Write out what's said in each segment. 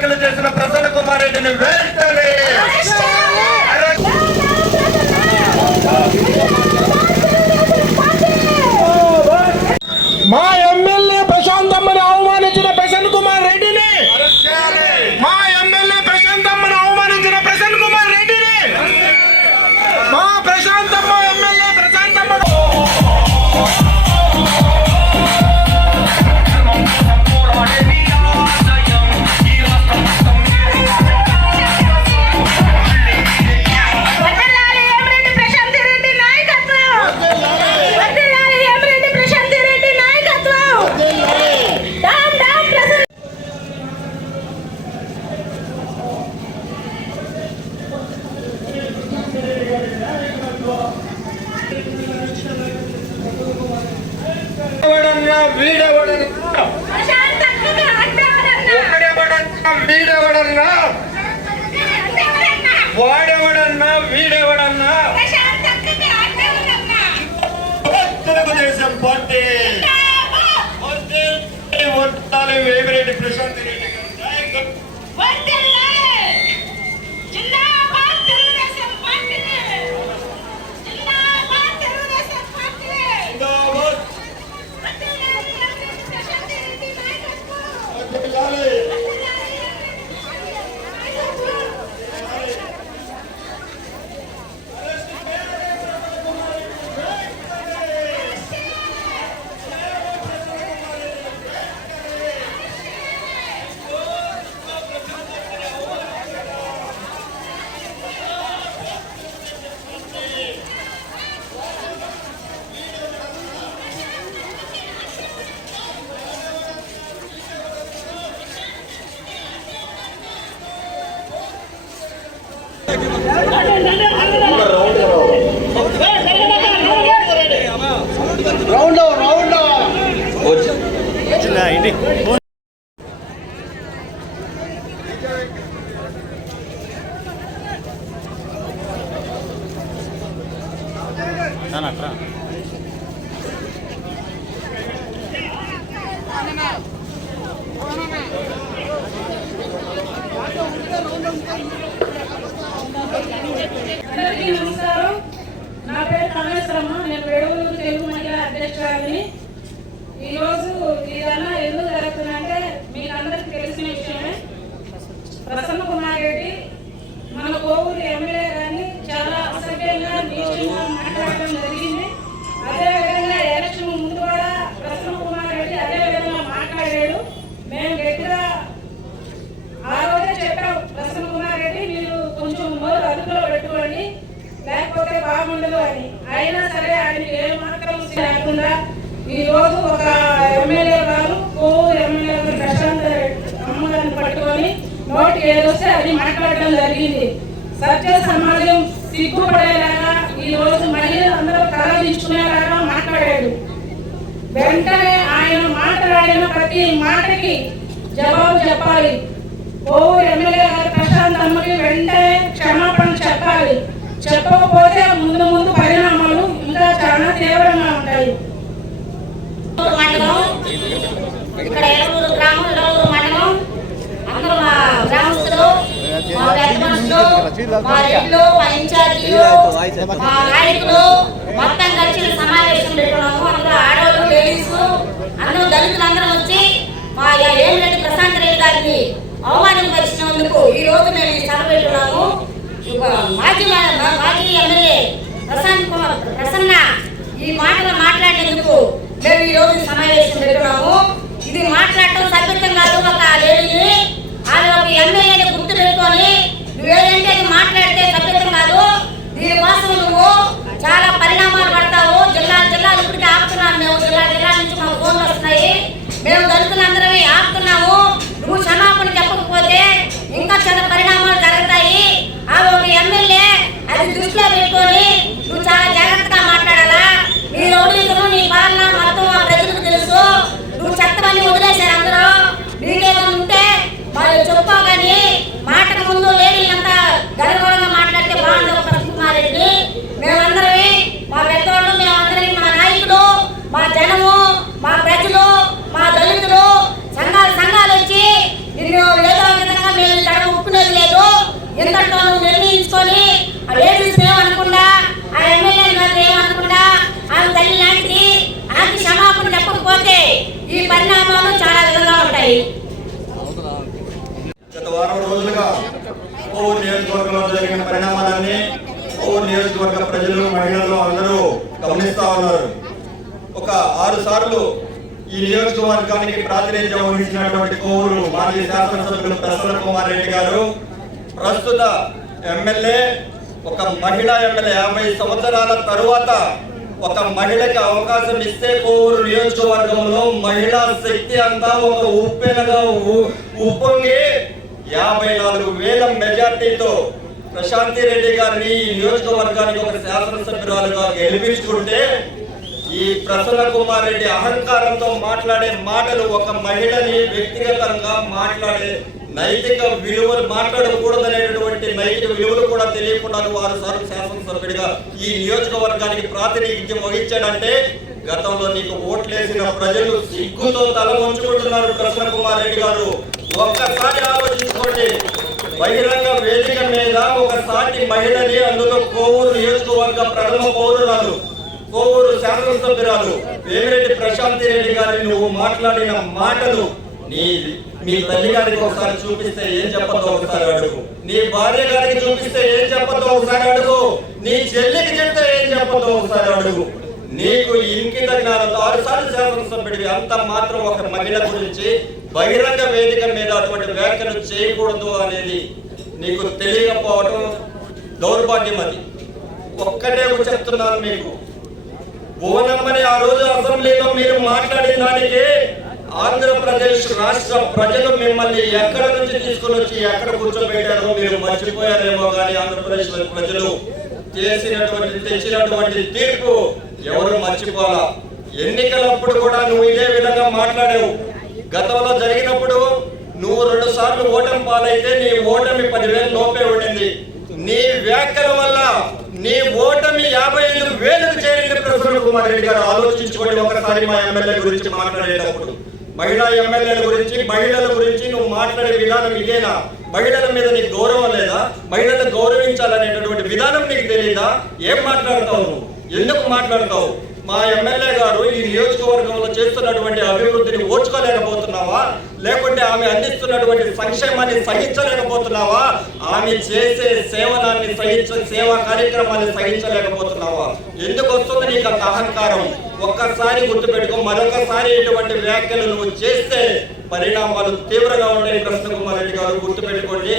వ్యాఖ్యలు చేసిన ప్రసన్న కుమార్ రెడ్డిని వెంటనే మా ఎమ్మెల్యే ప్రశాంతమ్మని అవమానించిన ప్రసన్న కుమార్ రెడ్డిని, మా ఎమ్మెల్యే ప్రశాంతమ్మని అవమానించిన ప్రసన్న కుమార్ రెడ్డిని, మా ప్రశాంతమ్మ ఎమ్మెల్యే ప్రశాంతమ్మ వాడెవడన్నా వీడెవడన్నా తెలుగుదేశం పార్టీ ఓట్టాలి వేమిరెడ్డి ప్రశాంత్ రెడ్డి అందరికీ నమస్కారం. నా పేరు కామేశ్వరమ్మ. నేను వేడూరు తెలుగు మహిళా అధ్యక్షురాలిని. ఈరోజు ఇదన్నా ఎందుకు జరుగుతుందంటే మీకు అందరికీ తెలిసిన విషయమే. ప్రసన్న కుమార్ రెడ్డి మన కోవూరు ఎమ్మెల్యే గారిని చాలా అసభ్యంగా నీచంగా మాట్లాడడం జరిగింది. అదేవిధంగా ఎలక్షన్ ముందు కూడా ప్రసన్న కుమార్ రెడ్డి అదే విధంగా మాట్లాడాడు. మేము గట్టిగా ఆ రోజే చెప్పాం, ప్రసన్న కుమార్ రెడ్డి మీరు కొంచెం నోరు అదుపులో పెట్టుకోండి, లేకపోతే బాగుండదు అని. అయినా సరే ఆయనకి ఏ మాత్రం లేకుండా ఈ రోజు ఒక ఎమ్మెల్యే గారు కోవూరు ఎమ్మెల్యే గారు ప్రశాంత్ అమ్మగారిని పట్టుకొని నోటి ఏదొస్తే అది మాట్లాడడం జరిగింది. సత్య సమాజం సిగ్గుపడేలాగా ఈ రోజు మహిళలు అందరూ తలదించుకునేలాగా మాట్లాడాడు. వెంటనే ఆయన మాట్లాడిన ప్రతి మాటకి జవాబు చెప్పాలి. కోవూరు ఎమ్మెల్యే గారు ప్రశాంత్ అమ్మకి వెంటనే క్షమాపణ చెప్పాలి. చెప్పకపోతే ముందు ముందు పరిణామాలు ఇంకా చాలా తీవ్రంగా ఉంటాయి. ఇక్కడ ఎలవూరు గ్రామం, ఎలవూరు మండలం, అందరూ మా గ్రామస్తులు, మా పెద్ద మనుషులు, మా రెడ్లు, మా ఇన్ఛార్జీలు, మా నాయకులు మొత్తం కలిసి సమావేశం పెట్టుకున్నాము. అందులో ఆడవాళ్ళు, లేడీస్ అందరూ దళితులు అందరం వచ్చి మా ఏమిరెడ్డి ప్రశాంత్ రెడ్డి గారిని అవమానపరిచినందుకు ఈ రోజు మేము ఈ సభ పెట్టున్నాము. మాజీ ఎమ్మెల్యే ప్రసన్న ఈ మాటలు మాట్లాడేందుకు మేము ఈ రోజు సమావేశం పెట్టున్నాము. ఇది మాట్లాడటం సభ్యత్వం కాదు. ఒక లేడీని ఆమె ఒక ఎమ్మెల్యేని గుర్తు పెట్టుకొని నువ్వేదంటే అది మాట్లాడితే సభ్యత్వం కాదు. దీనికోసం నువ్వు చాలా పరిణామాలు పడతావు. జిల్లాలు ఇప్పటికీ ఆపుతున్నాము. మేము జిల్లా నుంచి మాకు ఫోన్లు వస్తున్నాయి. మేము దళితులందరమే ఆపుతున్నాము. నువ్వు క్షమాపణ చెప్పకపోతే ఇంకా చాలా పరిణామాలు జరుగుతాయి. ఆ ఒక ఎమ్మెల్యే అది దృష్టిలో పెట్టుకొని నువ్వు చాలా జాగ్రత్తగా మాట్లాడాలా. నీ రౌడీలు, నీ పాలన మొత్తం ఆ ప్రజలకు తెలుసు. నువ్వు చెత్తమని వదిలేశారు అందరూ. నీకేదో ఉంటే వాళ్ళు చెప్పావు, కానీ మాటకు ముందు లేడీలంతా గర్వంగా మాట్లాడితే బాగుండవు. ప్రసన్న కుమార్ రెడ్డి మేమందరమే పోతే ఈ పరిణామాలు చాలా విధంగా ఉంటాయి. గత వారం రోజులుగా కోవూరు నియోజకవర్గంలో జరిగిన పరిణామాలన్నీ కోవూరు నియోజకవర్గ ప్రజలు, మహిళలు అందరూ గమనిస్తా ఉన్నారు. ఒక 6 సార్లు ఈ నియోజకవర్గానికి ప్రాతినిధ్యం వహించినటువంటి కోవూరు మాజీ శాసనసభ్యులు ప్రసన్న కుమార్ రెడ్డి గారు ప్రస్తుత ఎమ్మెల్యే, ఒక మహిళా ఎమ్మెల్యే 50 సంవత్సరాల తరువాత ఒక మహిళకి అవకాశం ఇస్తే కోవూరు నియోజకవర్గంలో మహిళా శక్తి అంతా ఒక ఉప్పెనగా ఉప్పొంగి 54,000 మెజార్టీతో ప్రశాంతి రెడ్డి గారిని ఈ నియోజకవర్గానికి ఒక శాసనసభ్యురాలుగా గెలిపించుకుంటే ఈ ప్రసన్న కుమార్ రెడ్డి అహంకారంతో మాట్లాడే మాటలు, ఒక మహిళని వ్యక్తిగతంగా మాట్లాడే నైతిక విలువలు, మాట్లాడకూడదనేటటువంటి నైతిక విలువలు కూడా తెలియకుండా 6 సార్లు శాసనసభ్యుడిగా ఈ నియోజకవర్గానికి ప్రాతినిధ్యం వహించాడంటే గతంలో నీకు ఓట్లేసిన ప్రజలు సిగ్గుతో తల వంచుకుంటున్నారు. ప్రసన్న కుమార్ రెడ్డి గారు ఒక్కసారి ఆలోచించుకోండి. బహిరంగ వేదిక మీద ఒక సాటి మహిళని, అందులో కోవూరు నియోజకవర్గ ప్రథమ పౌరురాలు, కోవూరు శాసనసభ్యురాలు వేమిరెడ్డి ప్రశాంతి రెడ్డి గారిని నువ్వు మాట్లాడిన మాటలు మీ తల్లి గారికి ఒకసారి చూపిస్తే ఏం చెప్పద్దో ఒకసారి అడుగు, నీ భార్య గారికి చూపిస్తే ఏం చెప్పద్దో ఒకసారి అడుగు, నీ చెల్లికి చెప్తే ఏం చెప్పద్దో ఒకసారి అడుగు. నీకు ఇంకిత జ్ఞానంతో 6 సార్లు శాసనసభ్యుడివి, అంత మాత్రం ఒక మహిళ గురించి బహిరంగ వేదిక మీద అటువంటి వ్యాఖ్యలు చేయకూడదు అనేది నీకు తెలియకపోవడం దౌర్భాగ్యం. అది ఒక్కటే చెప్తున్నాను మీకు, బోనమ్మని ఆ రోజు అసెంబ్లీలో మీరు మాట్లాడిన దానికి ఆంధ్రప్రదేశ్ రాష్ట్ర ప్రజలు మిమ్మల్ని ఎక్కడ నుంచి తీసుకుని వచ్చి ఎక్కడ కూర్చోబెట్టారో మీరు మర్చిపోయారేమో కానీ ఆంధ్రప్రదేశ్ ప్రజలు తెచ్చినటువంటి తీర్పు ఎవరు మర్చిపోవాలా. ఎన్నికలప్పుడు కూడా నువ్వు ఇదే విధంగా మాట్లాడావు. గతంలో జరిగినప్పుడు నువ్వు 2 సార్లు ఓటమి పాలైతే నీ ఓటమి 10,000 లోపే ఉండింది. నీ వ్యాఖ్యల వల్ల నీ ఓటమి 55,000కు చేరింది. ప్రసన్న కుమార్ రెడ్డి గారు ఆలోచించుకోండి ఒకసారి. మా ఎమ్మెల్యే గురించి మాట్లాడేటప్పుడు, మహిళా ఎమ్మెల్యేల గురించి, మహిళల గురించి నువ్వు మాట్లాడే విధానం ఇదేనా? మహిళల మీద నీకు గౌరవం లేదా? మహిళలను గౌరవించాలనేటటువంటి విధానం నీకు తెలియదా? ఏం మాట్లాడతావు నువ్వు? ఎందుకు మాట్లాడతావు? మా ఎమ్మెల్యే గారు ఈ నియోజకవర్గంలో చేస్తున్నటువంటి అభివృద్ధిని ఓర్చుకోలేకపోతున్నావా? లేకుంటే ఆమె అందిస్తున్నటువంటి సంక్షేమాన్ని సహించలేకపోతున్నావా? ఆమె చేసే సేవా కార్యక్రమాన్ని సహించలేకపోతున్నావా? ఎందుకు వస్తుంది నీకు అంత అహంకారం? ఒక్కసారి గుర్తుపెట్టుకో. మరొకసారి ఇటువంటి వ్యాఖ్యలు నువ్వు చేస్తే పరిణామాలు తీవ్రంగా ఉంటాయి. ప్రసన్న కుమార్ రెడ్డి గారు గుర్తుపెట్టుకోండి.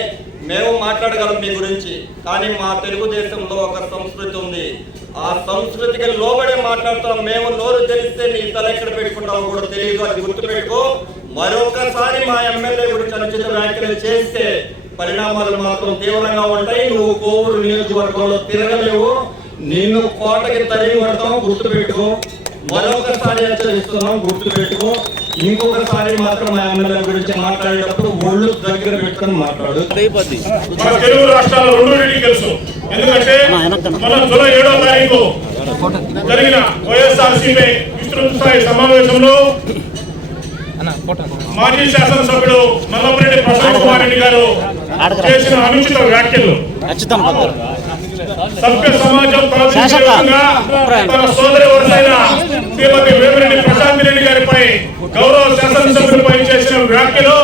మేము మాట్లాడగలం మీ గురించి, కానీ మా తెలుగుదేశంలో ఒక సంస్కృతి ఉంది. ఆ సంస్కృతికి లోబడే మాట్లాడుతున్నాం. మేము నోరు తెలిస్తే నీ తల ఎక్కడ పెట్టుకుంటామో కూడా తెలియదు. అది గుర్తుపెట్టుకో. మరొకసారి మా ఎమ్మెల్యే గురించి అనుచిత వ్యాఖ్యలు చేస్తే పరిణామాలు మాత్రం తీవ్రంగా ఉంటాయి. నువ్వు కోవూరు నియోజకవర్గంలో తిరగలేవు. నిన్ను కోటకి తరిగి పడతాం, గుర్తుపెట్టుకో. మరొకసారి హెచ్చరిస్తున్నాం, గుర్తుపెట్టుకో. ఇంకొకసారి మాత్రం మా ఎమ్మెల్యే గురించి మాట్లాడేటప్పుడు ఒళ్ళు దగ్గర పెట్టుకుని మాట్లాడు. మన తెలుగు రాష్ట్రాల్లో 2 తెలుసు. ఎందుకంటే మన జూలై 7వ తారీఖు జరిగిన వైఎస్ఆర్సీపీ విస్తృత స్థాయి సమావేశంలో మాజీ శాసనసభ్యుడు నల్లపురెడ్డి ప్రసన్న కుమార్ రెడ్డి గారు చేసిన అనుచిత వ్యాఖ్యలు సభ్య సమాజం తన సోదరి వరుసైన శ్రీమతి వేమిరెడ్డి ప్రశాంతి రెడ్డి గారిపై, గౌరవ శాసనసభ్యులపై చేసిన వ్యాఖ్యలు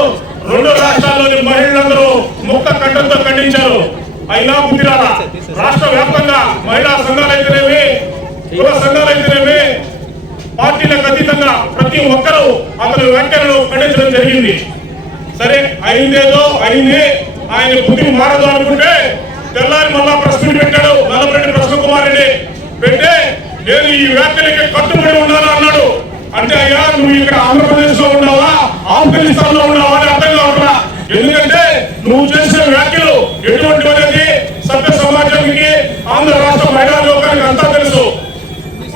2 రాష్ట్రాల్లోని మహిళలందరూ ముక్త కంఠంతో ఖండించారు. అయినా పుట్టిరాల రాష్ట్ర వ్యాప్తంగా మహిళా సంఘాలైతేనేమి, కుల సంఘాలైతేనేమి, పార్టీలకు అతీతంగా ప్రతి ఒక్కరూ అతని వ్యాఖ్యలను ఖండించడం జరిగింది. సరే, అయిందేదో అయింది, ఆయన బుద్ధి మారదు అనుకుంటే తెల్లారి మళ్ళా ప్రెస్ మీట్ పెట్టాడు నల్లపురెడ్డి ప్రసన్న కుమార్ రెడ్డి. పెట్టి నేను ఈ వ్యాఖ్యలకి కట్టుబడి ఉన్నాను అన్నాడు. అంటే అయ్యా, నువ్వు ఇక్కడ ఆంధ్రప్రదేశ్ లో ఉన్నావా, ఆఫ్ఘనిస్తాన్ లో ఉన్నావా అని అర్థం కావట్లా. ఎందుకంటే నువ్వు చేసిన వ్యాఖ్యలు ఎటువంటి అనేది సభ్య సమాజానికి, ఆంధ్ర రాష్ట్ర మహిళా లోకానికి అంతా తెలుసు.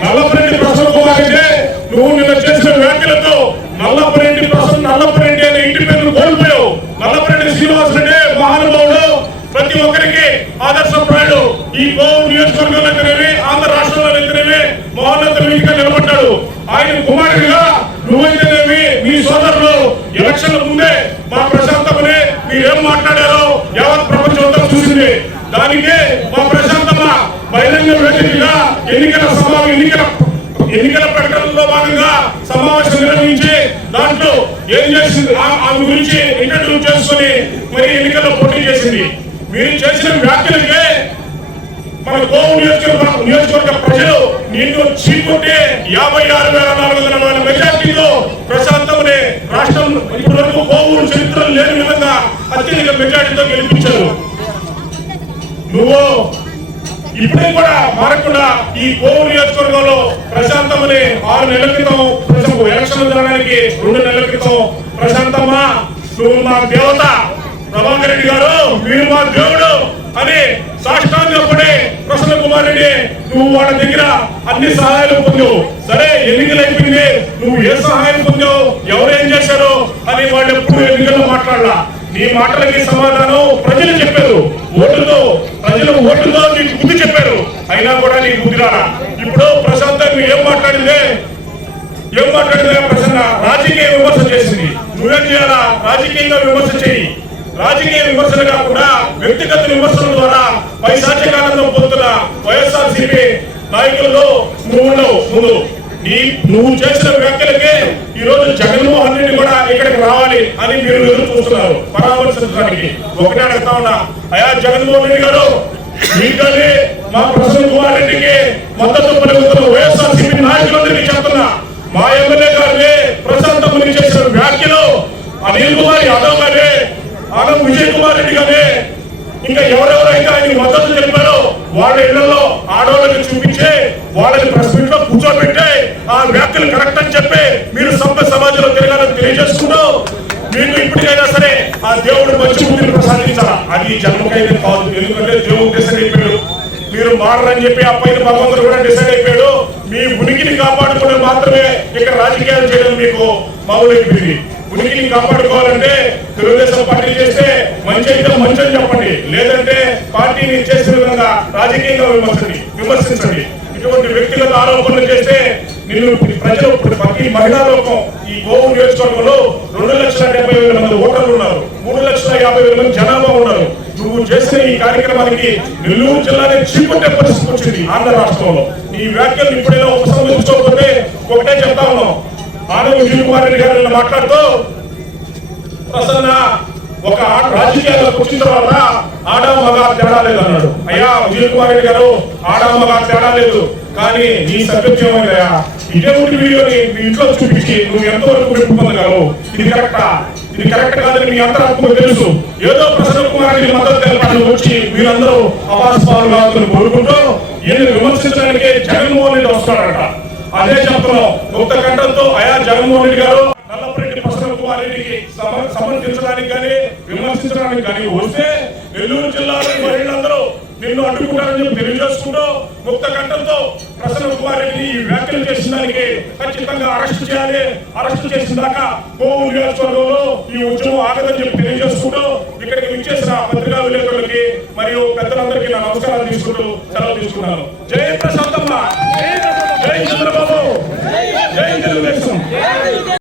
నల్లపురెడ్డి ప్రసన్న కుమార్ రెడ్డి నువ్వు నిన్న చేసిన వ్యాఖ్యలతో నల్లపురెడ్డి అనే ఇంటి పేరును కోల్పోయావు. నల్లపురెడ్డి శ్రీనివాస్ రెడ్డి మహానుభావుడు, ప్రతి ఒక్కరికి ఆదర్శప్రాయుడు. ఈ కోవూరు నియోజకవర్గంలో అయితేనేమి, ఆంధ్ర రాష్ట్రంలో అయితేనేమి మహోన్నత వేదికగా నిలబడ్డాడు. ఆయన కుమారుడిగా నువ్వైతేనేమి, మీ సోదరులు ఎలక్షన్ల ముందే మా ప్రశాంతమని మీరేం మాట్లాడారో యావత్ ప్రపంచం అంతా చూసింది. దానికి మా ప్రశాంతమ్మ బహిరంగ వేదికగా ఎన్నికల ఎన్నికల ప్రకటనలో భాగంగా సమావేశం నిర్వహించి దాంట్లో ఏం చేసింది ఆమె గురించి ఇంటర్వ్యూ చేసుకుని మరి ఎన్నికల్లో పోటీ చేసింది. మీరు చేసిన వ్యాఖ్యలకే మన కోవు నియోజకవర్గ ప్రజలు నిన్ను చీకొట్టే 56,400 మెజార్టీతో ప్రశాంతమనే రాష్ట్రం ఇప్పటి వరకు కోవు చరిత్రలు లేని విధంగా అత్యధిక మెజార్టీతో గెలిపించారు. నువ్వు ఇప్పుడే కూడా మారకుండా ఈ కోవు నియోజకవర్గంలో ప్రశాంతమని 6 నెలల క్రితం ఎలక్షన్ జరగడానికి 2 నెలల క్రితం ప్రశాంతమ్మ నువ్వు మా దేవత, ప్రభాకర్ రెడ్డి గారు మీరు మా దేవుడు అని సాష్టాంగపడే ప్రసన్న కుమార్ రెడ్డి నువ్వు వాళ్ళ దగ్గర అన్ని సహాయాలు పొందావు. సరే ఎన్నికలు అయిపోయింది, నువ్వు ఏ సహాయం పొందావు, ఎవరేం చేశారు అని వాళ్ళు ఎప్పుడు ఎన్నికల్లో మాట్లాడాల. నీ మాటలకి సమాధానం ప్రజలు చెప్పారు. ప్రజలు ఓటుతో నీకు బుద్ధి చెప్పారు, అయినా కూడా నీకు బుద్ధి రాలా. ఇప్పుడు ప్రశాంతంగా ఏం మాట్లాడిందే ప్రసన్న రాజకీయ విమర్శ చేసింది. నువ్వేం చేయాలా? రాజకీయంగా విమర్శ చేయి. రాజకీయ విమర్శలు కాకుండా వ్యక్తిగత విమర్శల ద్వారా పైశాచికానందం పొందుతున్న వైఎస్ఆర్సీపీ నాయకుల్లో నువ్వు ఉండవు. ముందు నువ్వు చేసిన వ్యాఖ్యలకే ఈ రోజు జగన్మోహన్ రెడ్డి కూడా ఇక్కడికి రావాలి అని మీరు ఎదురు చూస్తున్నారు పరామర్శించడానికి. ఒకటే అడుగుతా ఉన్నా, అయా జగన్మోహన్ రెడ్డి గారు, మీకని మా ప్రసన్న కుమార్ రెడ్డికి మద్దతు పలుకుతున్న వైఎస్ఆర్సీపీ నాయకులందరికీ చెప్తున్నా, మా ఎమ్మెల్యే గారిని ప్రశాంతమని చేసిన వ్యాఖ్యలు అనిల్ కుమార్ యాదవ్ గారి, ఆనం విజయ్ కుమార్ రెడ్డి గారి, ఇంకా ఎవరెవరైతే ఆయన మద్దతు తెలిపారో వాళ్ళ ఇళ్లలో ఆడవాళ్ళకి చూపించి వాళ్ళని ప్రెస్ మీట్ లో కూర్చోబెట్టి ఆ వ్యాఖ్యలు కరెక్ట్ అని చెప్పి మీరు సభ్య సమాజంలో తిరగాలని తెలియజేసుకుంటూ మీకు ఇప్పటికైనా సరే ఆ దేవుడు మంచి బుద్ధిని ప్రసాదించాలా. అది జన్మకైతే కాదు, ఎందుకంటే దేవుడు డిసైడ్ అయిపోయాడు. మీరు మారని చెప్పి ఆ పైన భగవంతుడు కూడా డిసైడ్ అయిపోయాడు. మీ ఉనికిని కాపాడుకునే మాత్రమే ఇక్కడ రాజకీయాలు చేయడం మీకు మామూలు అయిపోయింది. ఉనికిని కాపాడుకోవాలంటే తెలుగుదేశం పార్టీ చేస్తే మంచి అయితే మంచి అని చెప్పండి, లేదంటే పార్టీని చేసిన విధంగా రాజకీయంగా విమర్శించండి. ఇటువంటి వ్యక్తిగత ఆరోపణలు చేస్తే నిన్ను ప్రజలు ప్రతి మహిళా లోకం ఈ కోవు నియోజకవర్గంలో 2,70,000 మంది ఓటర్లు ఉన్నారు, 3,50,000 మంది జనాభా ఉన్నారు. నువ్వు చేసిన ఈ కార్యక్రమానికి నెల్లూరు జిల్లానే చీకొట్టే పరిస్థితి వచ్చింది ఆంధ్ర రాష్ట్రంలో. ఈ వ్యాఖ్యలు ఇప్పుడైనా ఉపసంహరించుకోకపోతే ఒకటే చెప్తా ఉన్నాం. ఆనం విజయ్ కుమార్ రెడ్డి గారు మాట్లాడుతూ ప్రసన్న ఒక రాజకీయాలకు వచ్చిన తర్వాత ఆడా మగా తేడా లేదు అన్నాడు. అయ్యా విజయ్ కుమార్ రెడ్డి గారు, ఆడా మగా తేడా లేదు, కానీ నీ సభ్యత్వం ఏమైందయ్యా? ఇదే వీడియోని మీ ఇంట్లో చూపించి నువ్వు ఎంతవరకు మెప్పు పొందగలవు? ఇది కరెక్ట్ కాదని మీ అంతరాత్మకు తెలుసు. ఏదో ప్రసన్న కుమార్ రెడ్డి మద్దతు తెలపాలని వచ్చి మీరందరూ అవాస్తవాలు కావాలని కోరుకుంటూ ఈయన విమర్శించడానికి జగన్మోహన్ రెడ్డి వస్తాడట. అదే చెప్తున్నాం ముక్త కంఠంతో, అయా జగన్మోహన్ రెడ్డి గారు నల్లపురెడ్డి ప్రసన్న కుమార్ రెడ్డికి సమర్థించడానికి కానీ విమర్శించడానికి కానీ వస్తే నెల్లూరు జిల్లాలో మహిళలందరూ నిన్ను అడ్డుకుంటారని చెప్పి తెలియజేసుకుంటూ ముక్త కంఠంతో ప్రసన్న కుమార్ రెడ్డిని ఈ వ్యాఖ్యలు చేసిన దానికి ఖచ్చితంగా అరెస్ట్ చేయాలి. అరెస్ట్ చేసిన దాకా కోవు నియోజకవర్గంలో ఈ ఉద్యమం ఆగదని చెప్పి తెలియజేసుకుంటూ ఇక్కడికి విచ్చేసిన పత్రికా విలేకరులకి మరియు పెద్దలందరికీ నా నమస్కారాలు తీసుకుంటూ సెలవు తీసుకున్నాను. జై ప్రశాంతమ్మ, జై చంద్రబాబు, జై తెలుగుదేశం.